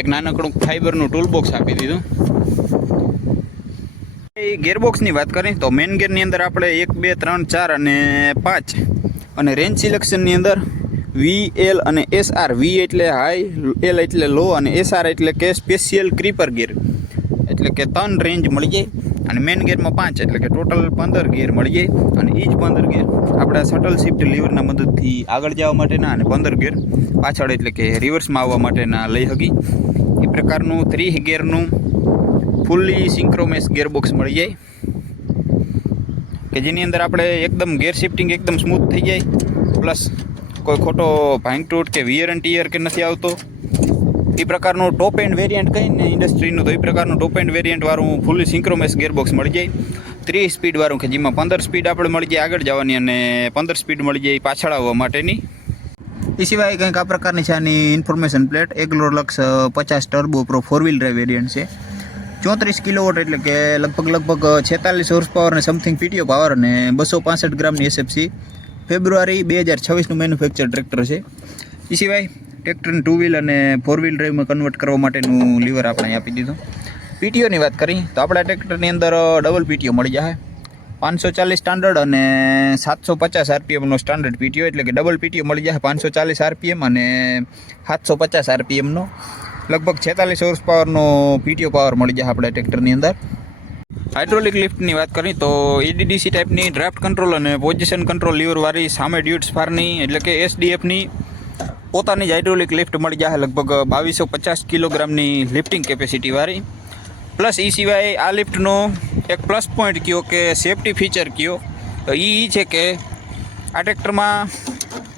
એક નાનકડું ફાઈબરનું ટૂલ બોક્સ આપી દીધું. ગેરબોક્સની વાત કરીએ તો મેઇન ગેરની અંદર આપણે 1, 2, 3, 4 અને 5, અને રેન્જ સિલેક્શનની અંદર VL અને SR. V એટલે હાઈ, L એટલે લો, અને SR એટલે કે સ્પેશિયલ ક્રીપર ગેર, એટલે કે 3 રેન્જ મળી જાય. અને મેઇન ગેરમાં 5 એટલે કે ટોટલ 15 ગેર મળી જાય. અને એ જ 15 ગેર આપણે શટલ શિફ્ટ લીવરના મદદથી આગળ જવા માટેના, અને 15 ગેર પાછળ એટલે કે રિવર્સમાં આવવા માટેના લઈ શકી. એ પ્રકારનું 3 ગેરનું ફૂલ્લી સિંક્રોમેસ ગેરબોક્સ મળી જાય, કે જેની અંદર આપણે એકદમ ગેર શિફ્ટિંગ એકદમ સ્મૂથ થઈ જાય, પ્લસ કોઈ ખોટો ભાંગ તૂટ કે વિયર એન્ડ ટીયર કે નથી આવતો. એ પ્રકારનું ટોપ એન્ડ વેરિયન્ટ કહીને ઇન્ડસ્ટ્રીનું, તો એ પ્રકારનું ટોપ એન્ડ વેરિયન્ટવાળું ફૂલ્લી સિંક્રોમેસ ગેરબોક્સ મળી જાય. 30 સ્પીડવાળું કે જેમાં 15 સ્પીડ આપણે મળી જાય આગળ જવાની, અને 15 સ્પીડ મળી જાય પાછળ આવવા માટેની. એ સિવાય કંઈક આ પ્રકારની છે આની information plate. Agrolux 50 turbo pro 4 wheel drive variant છે. 34 કિલોવોટ એટલે કે લગભગ 46 હોર્સ પાવર અને સમથિંગ PTO પાવર, અને 265 ગ્રામની SFC. ફેબ્રુઆરી 2026નું મેન્યુફેક્ચર ટ્રેક્ટર છે. એ સિવાય ટ્રેક્ટરને 2 વ્હીલ અને 4 વ્હીલ ડ્રાઈવમાં કન્વર્ટ કરવા માટેનું લીવર આપણે અહીં આપી દીધું. PTOની વાત કરીએ તો આપણા ટ્રેક્ટરની અંદર ડબલ PTO મળી જાય. 540 સ્ટાન્ડર્ડ અને 750 RPMનો સ્ટાન્ડર્ડ PTO, એટલે કે ડબલ PTO મળી જાય. 540 RPM અને 750 RPMનો લગભગ 46 હોર્સ પાવરનો PTO પાવર મળી જાય આપણે ટ્રેક્ટરની અંદર. હાઇડ્રોલિક લિફ્ટની વાત કરીએ તો ADDC ટાઈપની ડ્રાફ્ટ કંટ્રોલ અને પોઝિશન કંટ્રોલ લીવરવાળી સામે ડ્યુટ્સ ફારની એટલે કે SDFની પોતાની જ હાઇડ્રોલિક લિફ્ટ મળી જાય, લગભગ 2250 કિલોગ્રામની લિફ્ટિંગ કેપેસિટીવાળી. પ્લસ એ સિવાય આ લિફ્ટનો એક પ્લસ પોઈન્ટ કયો કે સેફ્ટી ફીચર કયો તો એ છે કે આ ટ્રેક્ટરમાં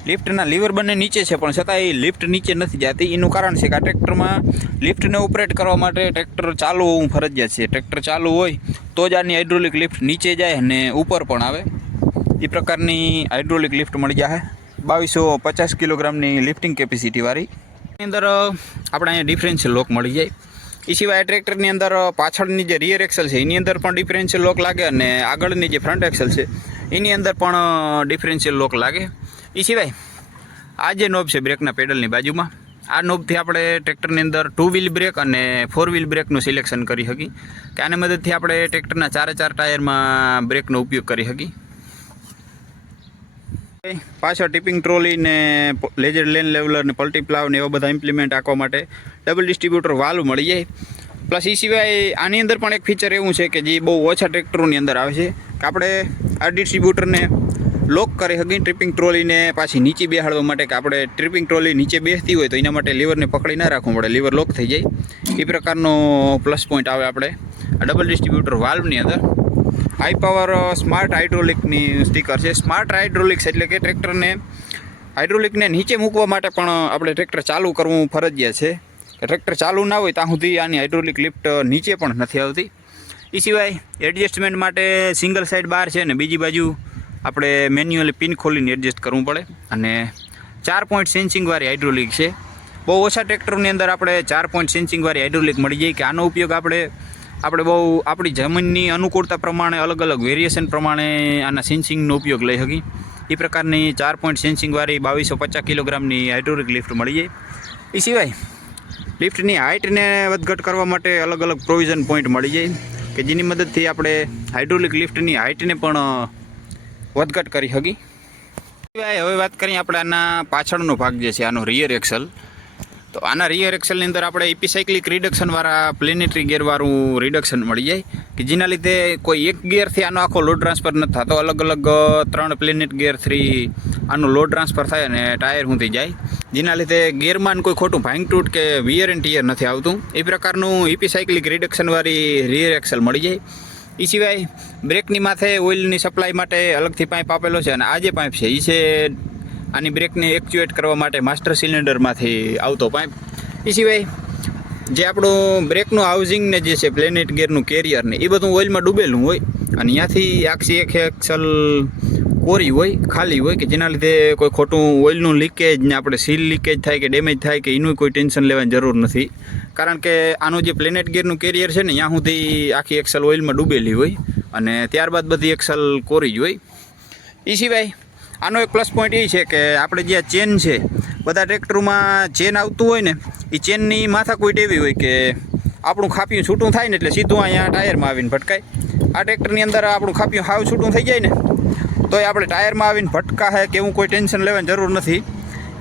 લિફ્ટના લીવર બંને નીચે છે, પણ છતાં એ લિફ્ટ નીચે નથી જતી. એનું કારણ છે કે આ ટ્રેક્ટરમાં લિફ્ટને ઓપરેટ કરવા માટે ટ્રેક્ટર ચાલુ હોવું ફરજિયાત છે. ટ્રેક્ટર ચાલુ હોય તો જ આની હાઇડ્રોલિક લિફ્ટ નીચે જાય અને ઉપર પણ આવે. એ પ્રકારની હાઇડ્રોલિક લિફ્ટ મળી જાય 2250 કિલોગ્રામની લિફ્ટિંગ કેપેસિટીવાળી. એની અંદર આપણે અહીંયા ડિફરન્શિયલ લોક મળી જાય. એ સિવાય ટ્રેક્ટરની અંદર પાછળની જે રિયર એક્સલ છે એની અંદર પણ ડિફરન્શિયલ લોક લાગે, અને આગળની જે ફ્રન્ટ એક્સલ છે એની અંદર પણ ડિફરન્શિયલ લોક લાગે. એ સિવાય આ જે નોબ છે બ્રેકના પેડલની બાજુમાં, આ નોબથી આપણે ટ્રેક્ટરની અંદર 2 વ્હીલ બ્રેક અને 4 વ્હીલ બ્રેકનું સિલેક્શન કરી શકીએ, કે આની મદદથી આપણે ટ્રેક્ટરના 4 ટાયરમાં બ્રેકનો ઉપયોગ કરી શકીએ. પાછળ ટિપિંગ ટ્રોલી ને લેજર લેન લેવલર ને પલ્ટી પ્લાવ ને એવા બધા ઇમ્પ્લિમેન્ટ આપવા માટે ડબલ ડિસ્ટ્રીબ્યુટર વાલ્વ મળી જાય. પ્લસ એ સિવાય આની અંદર પણ એક ફીચર એવું છે કે જે બહુ ઓછા ટ્રેક્ટરોની અંદર આવે છે કે આપણે આ ડિસ્ટ્રીબ્યુટરને લોક કરી શકીએ ટ્રિપિંગ ટ્રોલીને પાછી નીચે બેહાડવા માટે કે આપણે ટ્રિપિંગ ટ્રોલી નીચે બેસતી હોય તો એના માટે લીવરને પકડી ના રાખવું પડે, લીવર લોક થઈ જાય. એ પ્રકારનો પ્લસ પોઈન્ટ આવે આપણે આ ડબલ ડિસ્ટ્રીબ્યુટર વાલ્વની અંદર. હાઈ પાવર સ્માર્ટ હાઇડ્રોલિકની સ્ટીકર છે. સ્માર્ટ હાઇડ્રોલિક્સ એટલે કે ટ્રેક્ટરને હાઇડ્રોલિકને નીચે મૂકવા માટે પણ આપણે ટ્રેક્ટર ચાલુ કરવું ફરજિયાત છે કે ટ્રેક્ટર ચાલુ ના હોય ત્યાં સુધી આની હાઇડ્રોલિક લિફ્ટ નીચે પણ નથી આવતી. એ સિવાય એડજસ્ટમેન્ટ માટે સિંગલ સાઇડ બાર છે ને બીજી બાજુ આપણે મેન્યુઅલી પિન ખોલીને એડજસ્ટ કરવું પડે. અને 4 પોઈન્ટ સેન્સિંગવાળી હાઇડ્રોલિક છે. બહુ ઓછા ટ્રેક્ટરની અંદર આપણે 4 પોઈન્ટ સેન્સિંગવાળી હાઇડ્રોલિક મળી જાય કે આનો ઉપયોગ આપણે બહુ આપણી જમીનની અનુકૂળતા પ્રમાણે અલગ અલગ વેરિએશન પ્રમાણે આના સેન્સિંગનો ઉપયોગ લઈ શકીએ. એ પ્રકારની 4 પોઈન્ટ સેન્સિંગવાળી 2250 કિલોગ્રામની હાઇડ્રોલિક લિફ્ટ મળી જાય. એ સિવાય લિફ્ટની હાઇટને વધઘટ કરવા માટે અલગ અલગ પ્રોવિઝન પોઈન્ટ મળી જાય કે જેની મદદથી આપણે હાઇડ્રોલિક લિફ્ટની હાઇટને પણ વધઘટ કરી શકીએ. સિવાય હવે વાત કરીએ આપણે આના પાછળનો ભાગ જે છે આનો રિયર એક્સલ. તો આના રિયર એક્સલની અંદર આપણે ઇપીસાઇક્લિક રિડક્શનવાળા પ્લેનેટરી ગેરવાળું રિડક્શન મળી જાય કે જેના લીધે કોઈ એક ગિયરથી આનો આખો લોડ ટ્રાન્સફર નથી થતો. અલગ અલગ 3 પ્લેનેટ ગિયરથી આનું લોડ ટ્રાન્સફર થાય અને ટાયર ઊંધી જાય, જેના લીધે ગિયરમાં કોઈ ખોટું ભાંગ તૂટ કે વિયર એન્ડ ટિયર નથી આવતું. એ પ્રકારનું ઇપીસાઇક્લિક રિડક્શનવાળી રિયર એક્સલ મળી જાય. એ સિવાય બ્રેકની માથે ઓઇલની સપ્લાય માટે અલગથી પાઇપ આપેલો છે અને આ જે પાઇપ છે એ છે આની બ્રેકને એક્ચ્યુએટ કરવા માટે માસ્ટર સિલિન્ડરમાંથી આવતો પાઇપ. એ સિવાય જે આપણું બ્રેકનું હાઉસિંગ ને જે છે પ્લેનેટ ગિયરનું કેરિયર ને એ બધું ઓઇલમાં ડૂબેલું હોય અને ત્યાંથી આખી એક એક્સલ કોરી હોય, ખાલી હોય કે જેના લીધે કોઈ ખોટું ઓઇલનું લીકેજ ને આપણે સીલ લીકેજ થાય કે ડેમેજ થાય કે એનું કોઈ ટેન્શન લેવાની જરૂર નથી. કારણ કે આનું જે પ્લેનેટ ગિયરનું કેરિયર છે ને ત્યાં સુધી આખી એક્સલ ઓઇલમાં ડૂબેલી હોય અને ત્યારબાદ બધી એક્સલ કોરી જ હોય. એ સિવાય આનો એક પ્લસ પોઈન્ટ એ છે કે આપણે જે આ ચેન છે બધા ટ્રેક્ટરોમાં ચેન આવતું હોય ને એ ચેનની માથાકૂટ એવી હોય કે આપણું ખાપિયું છૂટું થાય ને એટલે સીધું અહીંયા ટાયરમાં આવીને ભટકાય. આ ટ્રેક્ટરની અંદર આપણું ખાપિયું હાવ છૂટું થઈ જાય ને તોય આપણે ટાયરમાં આવીને ભટકા છે કે એવું કોઈ ટેન્શન લેવાની જરૂર નથી.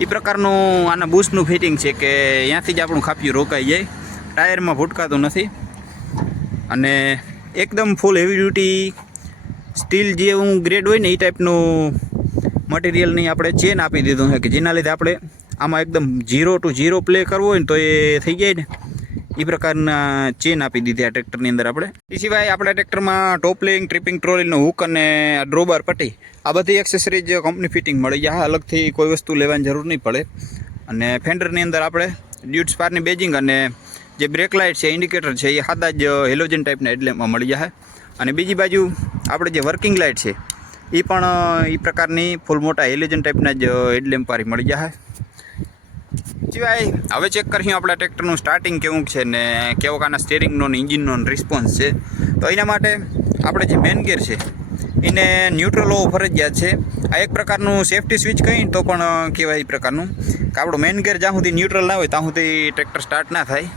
એ પ્રકારનું આના બૂસ્ટનું ફિટિંગ છે કે ત્યાંથી જ આપણું ખાપિયું રોકાઈ જાય, ટાયરમાં ભૂટકાતું નથી. અને એકદમ ફૂલ હેવી ડ્યુટી સ્ટીલ જેવું ગ્રેડ હોય ને એ ટાઈપનું મટીરિયલની આપણે ચેન આપી દીધું છે કે જેના લીધે આપણે આમાં એકદમ 0 to 0 પ્લે કરવો હોય ને તો એ થઈ જાય ને એ પ્રકારના ચેન આપી દીધી આ ટ્રેક્ટરની અંદર આપણે. એ સિવાય આપણા ટ્રેક્ટરમાં ટોપલિંગ, ટ્રિપિંગ ટ્રોલીનો હુક અને ડ્રોબાર પટ્ટી આ બધી એક્સેસરીઝ કંપની ફિટિંગ મળી જાય. અલગથી કોઈ વસ્તુ લેવાની જરૂર નહીં પડે. અને ફેન્ડરની અંદર આપણે ડ્યુટ સ્પારની બેજિંગ અને જે બ્રેક લાઇટ છે, ઇન્ડિકેટર છે એ સાદા જ હેલોજન ટાઈપના હેડલેમ્પમાં મળી જાય. અને બીજી બાજુ આપણે જે વર્કિંગ લાઇટ છે એ પણ એ પ્રકારની ફૂલ મોટા હેલોજન ટાઈપના જ હેડલેમ્પ વાળી મળી જાય. સિવાય હવે ચેક કરીએ આપણા ટ્રેક્ટરનું સ્ટાર્ટિંગ કેવું છે ને કેવો આના સ્ટેરિંગનો ને ઇન્જિનનો રિસ્પોન્સ છે. તો એના માટે આપણે જે મેન ગિયર છે એને ન્યુટ્રલ હોવો ફરજિયાત છે. આ એક પ્રકારનું સેફ્ટી સ્વિચ કહીએ તો પણ કહેવાય એ પ્રકારનું કે આપણું મેન ગિયર જ્યાં સુધી ન્યુટ્રલ ના હોય ત્યાં સુધી ટ્રેક્ટર સ્ટાર્ટ ના થાય.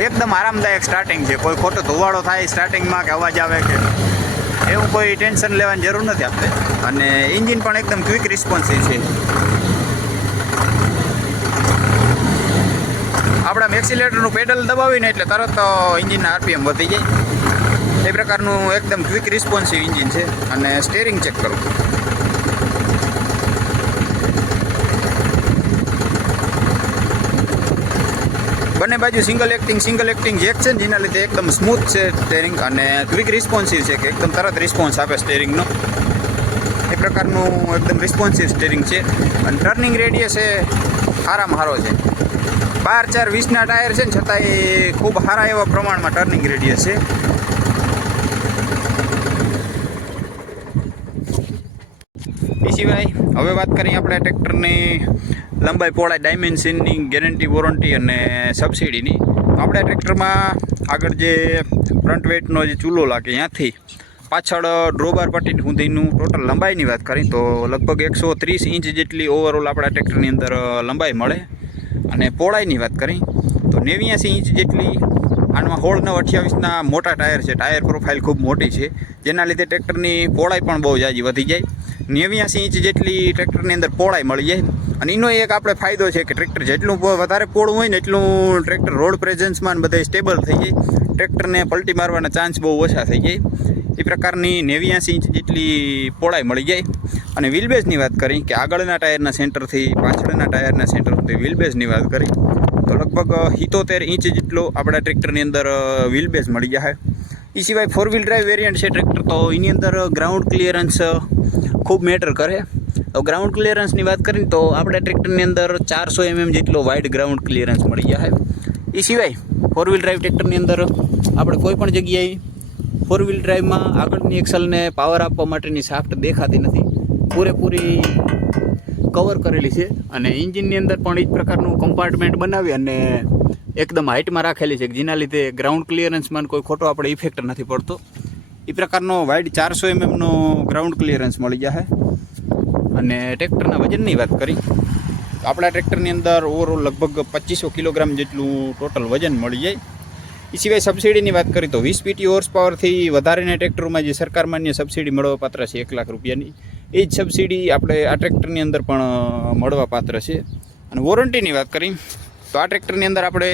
એકદમ આરામદાયક સ્ટાર્ટિંગ છે. કોઈ ખોટો ધોવાળો થાય સ્ટાર્ટિંગમાં કે અવાજ આવે કે એવું કોઈ ટેન્શન લેવાની જરૂર નથી આપણે. અને એન્જિન પણ એકદમ ક્વિક રિસ્પોન્સિવ છે. આપણે એક્સિલેટરનું પેડલ દબાવીને એટલે તરત એન્જિનના આરપીએમ વધી જાય. એ પ્રકારનું એકદમ ક્વિક રિસ્પોન્સિવ એન્જિન છે. અને સ્ટેરિંગ ચેક કરો. બંને બાજુ સિંગલ એક્ટિંગ જેક છે જેના લીધે એકદમ સ્મૂથ છે સ્ટેરિંગ અને ક્વિક રિસ્પોન્સિવ છે કે એકદમ તરત રિસ્પોન્સ આપે સ્ટેરિંગનો. એ પ્રકારનું એકદમ રિસ્પોન્સિવ સ્ટેરિંગ છે. અને ટર્નિંગ રેડિયસ એ સારામાં સારો છે. 12-4-20ના ટાયર છે ને છતાં એ ખૂબ સારા એવા પ્રમાણમાં ટર્નિંગ રેડિયસ છે. એ સિવાય હવે વાત કરીએ આપણે ટ્રેક્ટરની લંબાઈ, પહોળાઈ, ડાયમેન્શનની, ગેરંટી, વોરંટી અને સબસિડીની. આપણા ટ્રેક્ટરમાં આગળ જે ફ્રન્ટ વેટનો જે ચૂલો લાગે ત્યાંથી પાછળ ડ્રોબાર પટ્ટી સુધીનું ટોટલ લંબાઈની વાત કરીએ તો લગભગ 130 ઇંચ જેટલી ઓવરઓલ આપણા ટ્રેક્ટરની અંદર લંબાઈ મળે. અને પહોળાઈની વાત કરીએ તો 89 ઇંચ જેટલી આમાં 16/9/28ના મોટા ટાયર છે. ટાયર પ્રોફાઇલ ખૂબ મોટી છે, જેના લીધે ટ્રેક્ટરની પહોળાઈ પણ બહુ જાજી વધી જાય. 89 ઇંચ જેટલી ટ્રેક્ટરની અંદર પહોળાઈ મળી જાય. અને એનો એક આપણે ફાયદો છે કે ટ્રેક્ટર જેટલું વધારે પહોળું હોય ને એટલું ટ્રેક્ટર રોડ પ્રેઝન્સમાં બધે સ્ટેબલ થઈ જાય. ટ્રેક્ટરને પલટી મારવાના ચાન્સ બહુ ઓછા થઈ જાય. એ પ્રકારની 89 ઇંચ જેટલી પહોળાઈ મળી જાય. અને વ્હીલબેઝની વાત કરી કે આગળના ટાયરના સેન્ટરથી પાછળના ટાયરના સેન્ટર સુધી વ્હીલબેઝની વાત કરી તો લગભગ 77 ઇંચ જેટલો આપણા ટ્રેક્ટરની અંદર વ્હીલબેઝ મળી જાય. એ સિવાય 4 વ્હીલ ડ્રાઈવ વેરિયન્ટ છે ટ્રેક્ટર, તો એની અંદર ગ્રાઉન્ડ ક્લિયરન્સ ખૂબ મેટર કરે. તો ગ્રાઉન્ડ ક્લિયરન્સની વાત કરીએ તો આપણા ટ્રેક્ટરની અંદર 400 mm જેટલો વાઇડ ગ્રાઉન્ડ ક્લિયરન્સ મળી જાય. એ સિવાય 4 વ્હીલ ડ્રાઈવ ટ્રેક્ટરની અંદર આપણે કોઈ પણ જગ્યાએ 4 વ્હીલ ડ્રાઈવમાં આગળની એક્સલને પાવર આપવા માટેની શાફ્ટ દેખાતી નથી, પૂરેપૂરી કવર કરેલી છે. અને એન્જિનની અંદર પણ એ જ પ્રકારનું કમ્પાર્ટમેન્ટ બનાવી અને એકદમ હાઇટમાં રાખેલી છે, જેના લીધે ગ્રાઉન્ડ ક્લિયરન્સમાં કોઈ ખોટો આપણે ઇફેક્ટ નથી પડતો. એ પ્રકારનો વાઇડ 400 mmનો ગ્રાઉન્ડ ક્લિયરન્સ મળી જાય. અને ટ્રેક્ટરના વજનની વાત કરી તો આપણા ટ્રેક્ટરની અંદર ઓવરઓલ લગભગ 2500 કિલોગ્રામ જેટલું ટોટલ વજન મળી જાય. એ સિવાય સબસિડીની વાત કરીએ તો 20 PT હોર્સ પાવરથી વધારેના ટ્રેક્ટરોમાં જે સરકાર માન્ય સબસિડી મળવાપાત્ર છે 1 લાખ રૂપિયાની, એ જ સબસિડી આપણે આ ટ્રેક્ટરની અંદર પણ મળવાપાત્ર છે. અને વોરંટીની વાત કરીએ તો આ ટ્રેક્ટરની અંદર આપણે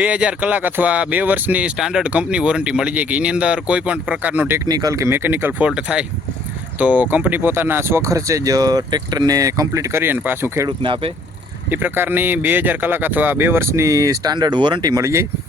2000 કલાક અથવા 2 વર્ષની સ્ટાન્ડર્ડ કંપની વોરંટી મળી જાય કે એની અંદર કોઈ પણ પ્રકારનો ટેકનિકલ કે મિકેનિકલ ફોલ્ટ થાય તો કંપની પોતાના સ્વખર્ચે જ ટ્રેક્ટરને કમ્પ્લીટ કરી અને પાછું ખેડૂતને આપે. એ પ્રકારની 2000 કલાક અથવા 2 વર્ષની સ્ટાન્ડર્ડ વોરંટી મળી જાય.